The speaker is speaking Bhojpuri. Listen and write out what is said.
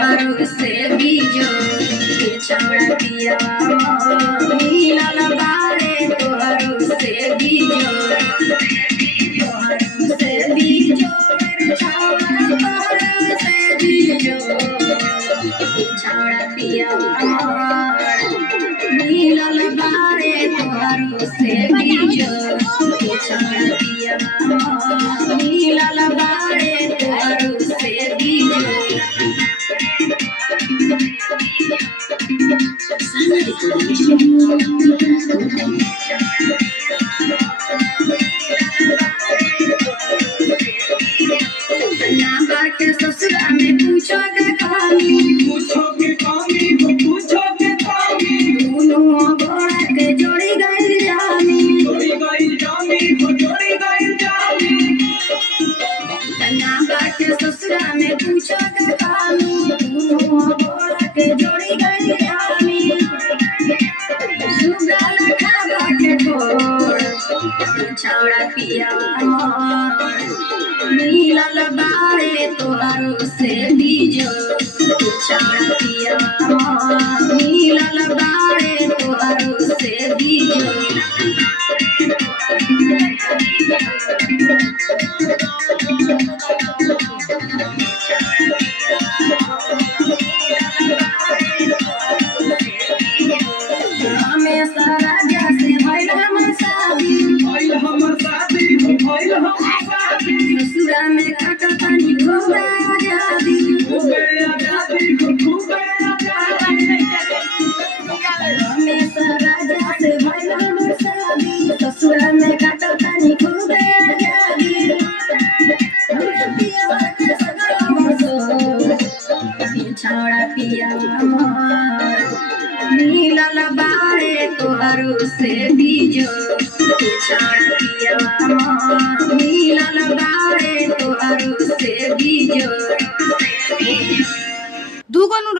तोहरो से बीजो छौड़ा पिया मिलल बारे तोहरो से बीजो छौड़ा तोहरो से बीजो छौड़ा पिया मिलल बारे तोहरो से बीजो छौड़ा पिया मिलल बारे तोहरो से बीजो ससुरा में पूछो के कहानी दोनों घोड़ा के जोड़ी गई जानी ना बाटे ससुरा में पूछो के कहानी दोनों घोड़ा के जोड़ी गई जानी सुगल खावा के ठोर छौड़ा पिया मिलल बारे तोहरो से बीजो छौड़ा पिया मिलल बारे तोहरो से बीजो हमेशा राजा से भइल हमर शादी ससुरा में कटतनी खूबे आजादी हमेशा राजा से भइल हमर शादी ससुरा में कटतनी खूबे आजादी हमरा पिया के सगरा बसो छौड़ा पिया मिलल बारे तोहरो से बीजो छौड़ा पिया मिलल बारे तोहरो से बीजो